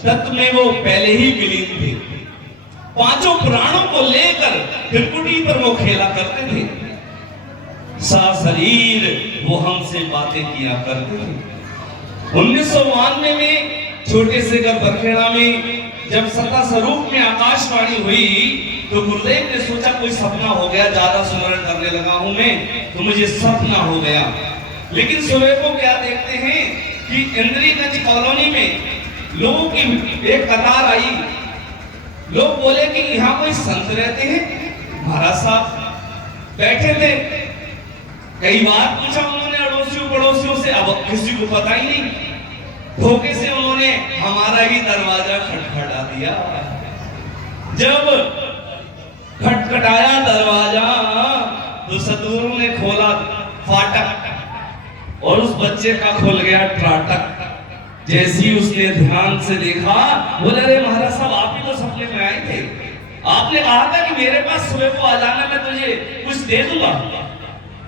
तत्व में वो पहले ही विलीन थे। पांचों प्राणों को लेकर त्रिपुटी पर वो खेला करते थे। शरीर वो हमसे बातें किया करते थे। 1992 में छोटे से बरखेड़ा में जब सत्ता स्वरूप में आकाशवाणी हुई तो गुरुदेव ने सोचा कोई सपना हो गया, ज्यादा स्मरण करने लगा हूं मैं तो मुझे सपना हो गया। लेकिन सुबह को क्या देखते हैं कि इंद्रीगंज कॉलोनी में लोगों की एक कतार आई। लोग बोले कि यहाँ कोई संत रहते हैं। महाराज साहब बैठे थे। कई बार पूछा उन्होंने अड़ोसियों पड़ोसियों से, अब किसी को पता ही नहीं। धोखे से उन्होंने हमारा ही दरवाजा खटखटा दिया। जब खटखटाया दरवाजा तो सतगुरु ने खोला फाटक और उस बच्चे का खुल गया त्राटक। जैसी उसने ध्यान से देखा, बोले अरे महाराज साहब आप ही तो सपने में आए थे। आपने कहा था कि मेरे पास सुबह को आ जाना, मैं तुझे कुछ दे दूंगा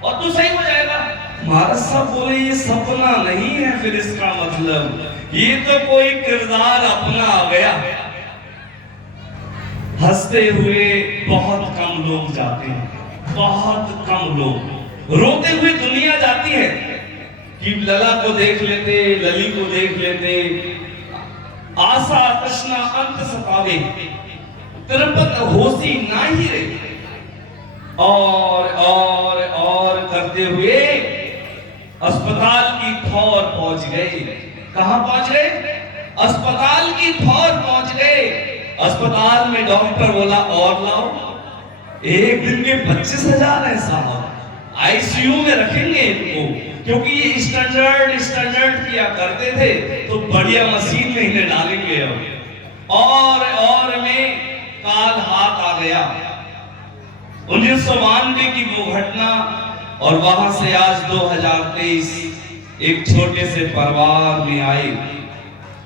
और तू सही हो जाएगा। महाराज साहब बोले ये सपना नहीं है, फिर इसका मतलब ये तो कोई किरदार अपना आ गया। हंसते हुए बहुत कम लोग जाते हैं, बहुत कम लोग। रोते हुए दुनिया जाती है कि लला को देख लेते, लली को देख लेते। आशा तृष्णा अंत सतावे, तिरपत होशी ना ही रही। और करते हुए अस्पताल की थौर पहुंच गए। कहां पहुंच गए? अस्पताल की थौर पहुंच गए। अस्पताल में डॉक्टर बोला और लाओ। एक दिन के 25,000 है साहब। आईसीयू में रखेंगे इनको, क्योंकि ये स्टैंडर्ड किया करते थे तो बढ़िया मशीन में इन्हें डालेंगे। और में काल हाथ आ गया। 1992 की वो घटना और वहां से आज 2023 एक छोटे से परिवार में आए।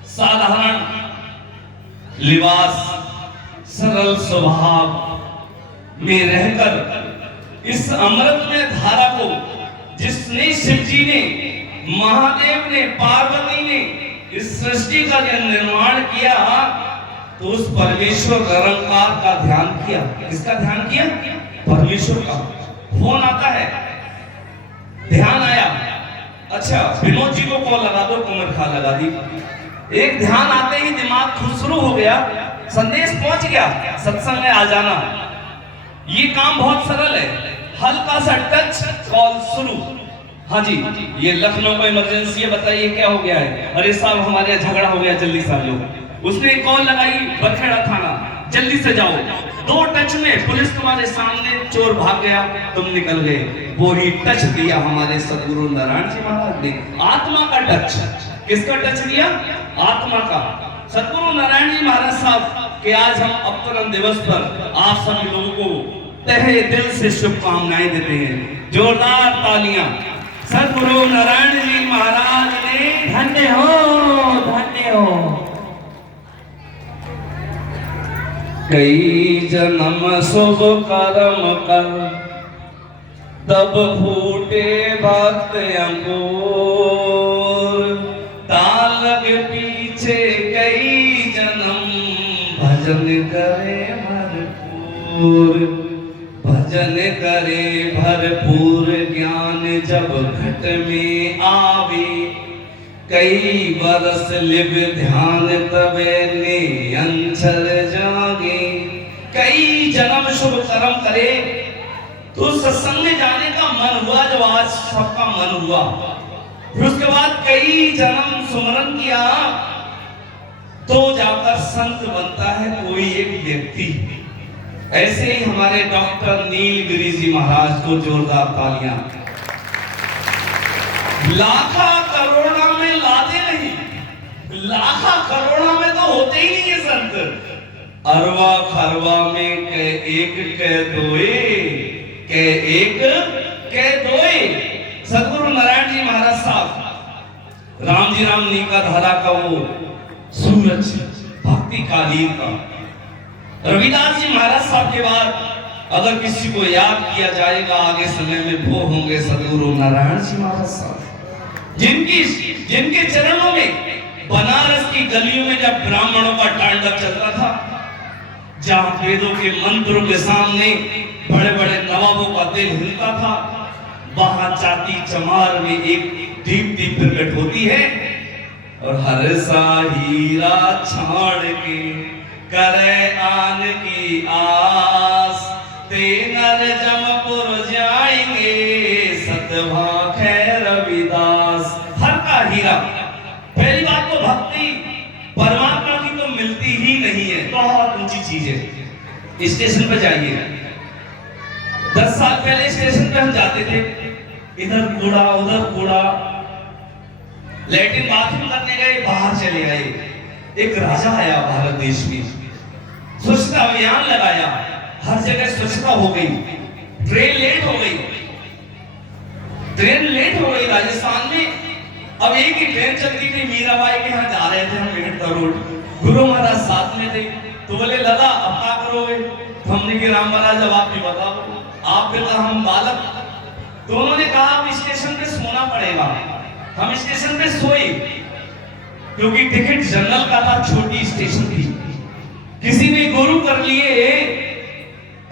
साधारण लिबास, सरल स्वभाव में रहकर इस अमृतमय धारा को जिसने शिव जी ने, महादेव ने, पार्वती ने इस सृष्टि का जब निर्माण किया तो उस परमेश्वर निरंकार का ध्यान किया। किसका ध्यान किया? परमेश्वर का। फोन आता है, ध्यान आया, अच्छा विनोद जी को कॉल लगा दो, कुमर खा लगा दी। एक ध्यान आते ही दिमाग खुद शुरू हो गया, संदेश पहुंच गया, सत्संग में आ जाना। ये काम बहुत सरल है। हल्का सा टच, कॉल शुरू। हाँ जी, ये लखनऊ का इमरजेंसी है, बताइए क्या हो गया है? अरे साहब हमारे यहाँ झगड़ा हो गया, जल्दी से आ जाओ। उसने कॉल लगाई, बरखेड़ा थाना, जल्दी से जाओ। 2 टच में पुलिस तुम्हारे सामने, चोर भाग गया, तुम निकल गए। वो ही टच दिया हमारे सदगुरु नारायण जी महाराज ने, आत्मा का टच। किसका टच दिया? आत्मा का। सदगुरु नारायण जी महाराज साहब के आज हम अवतरण दिवस पर आप सभी लोगों को तहे दिल से शुभकामनाएं देते हैं। जोरदार तालियां सदगुरु नारायण जी महाराज ने। धन्य हो, धन्य हो। कई जन्म शुभ कर्म कर तब फूटे भक्त अंकुर। ताल के पीछे कई जन्म भजन करे भरपूर। भजन करे भरपूर, ज्ञान जब घट में आवे। कई बरस लिव ध्यान तबे ने अंचल जागे। कई जन्म शुभ कर्म करे तो सत्संग में जाने का मन हुआ, जब आज सबका मन हुआ। फिर उसके बाद कई जन्म सुमरन किया तो जाकर संत बनता है कोई एक व्यक्ति। ऐसे ही हमारे डॉक्टर नीलगिरी जी महाराज को जोरदार तालियां। लाखा करोड़ा में लादे नहीं, लाखा करोड़ा में तो होते ही नहीं है संत। अरवा खरवा में एक कह दोए, एक कह दोए। सदगुरु नारायण जी महाराज साहब राम जी राम नीका धारा का वो सूरज, भक्ति कालीन का। रविदास जी महाराज साहब के बाद अगर किसी को याद किया जाएगा आगे समय में, वो होंगे सदगुरु नारायण जी महाराज साहब, जिनके चरणों में बनारस की गलियों में जब ब्राह्मणों का तांडव चलता था, जहां वेदों के मंत्रों के सामने बड़े बड़े नवाबों का दिल हिलता था, वहां जाति चमार में एक दीप्ति प्रकट होती है और हर सा हीरा छाड़ के करे आन की आस, ते नर जमपुर जाएंगे सतभा खैर रविदास। हर का हीरा, पहली बात तो भक्ति परमात्मा की तो मिलती ही नहीं है, बहुत ऊंची चीज है। स्टेशन पे जाइए, 10 साल पहले स्टेशन पे हम जाते थे, इधर कूड़ा उधर कूड़ा, लैट्रिन बाथरूम करने गए बाहर चले आए। एक राजा आया भारत देश में, स्वच्छता अभियान लगाया, हर जगह स्वच्छता हो गई। ट्रेन लेट हो गई राजस्थान में। अब एक ही ट्रेन चलती थी, मीराबाई के यहाँ जा रहे थे हम मेहता रोड, गुरु महाराज साथ में थे। तो बोले लगा अब क्या करोगे? तो हमने कि राम महाराज अब आप भी बताओ, आप फिर हम बालक। तो उन्होंने कहा अब स्टेशन पे सोना पड़ेगा। हम स्टेशन पे सोए, क्योंकि टिकट जनरल का था, छोटी स्टेशन थी। किसी ने गुरु कर लिए,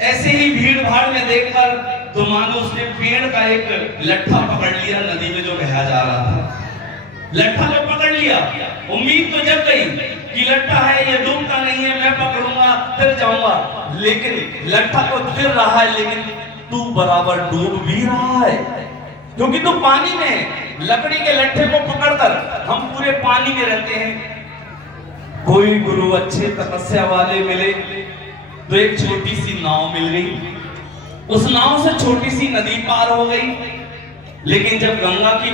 ऐसे ही भीड़ भाड़ में देखकर तो मानो उसने पेड़ का एक लट्ठा पकड़ लिया, नदी में जो बहा जा रहा था, लट्ठा जब पकड़ लिया, उम्मीद तो जग गई कि लट्ठा है, ये डूबता नहीं है, मैं पकड़ूंगा फिर जाऊंगा। लेकिन लट्ठा तो फिर रहा है, लेकिन तू बराबर डूब भी रहा है, क्योंकि तू पानी में लकड़ी के लट्ठे को पकड़कर हम पूरे पानी में रहते हैं। कोई गुरु अच्छे तपस्या वाले मिले तो एक छोटी सी नाव मिल गई, उस नाव से छोटी सी नदी पार हो गई। लेकिन जब गंगा की